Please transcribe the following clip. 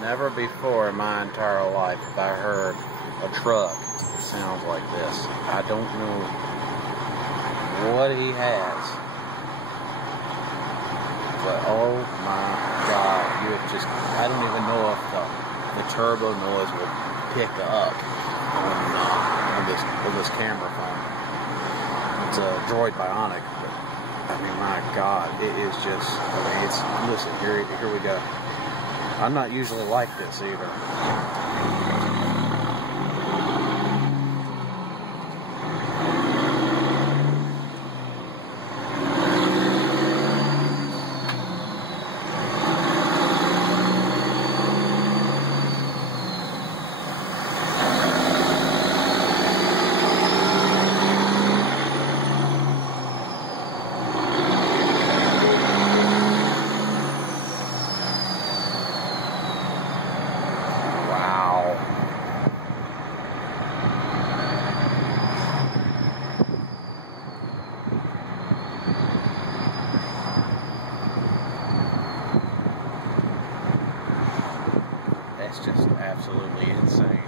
Never before in my entire life have I heard a truck sound like this. I don't know what he has, but oh my God, I don't even know if the turbo noise will pick up on this camera phone. It's a Droid Bionic, but I mean, my God, it is just, listen, here we go. I'm not usually like this either. That's just absolutely insane.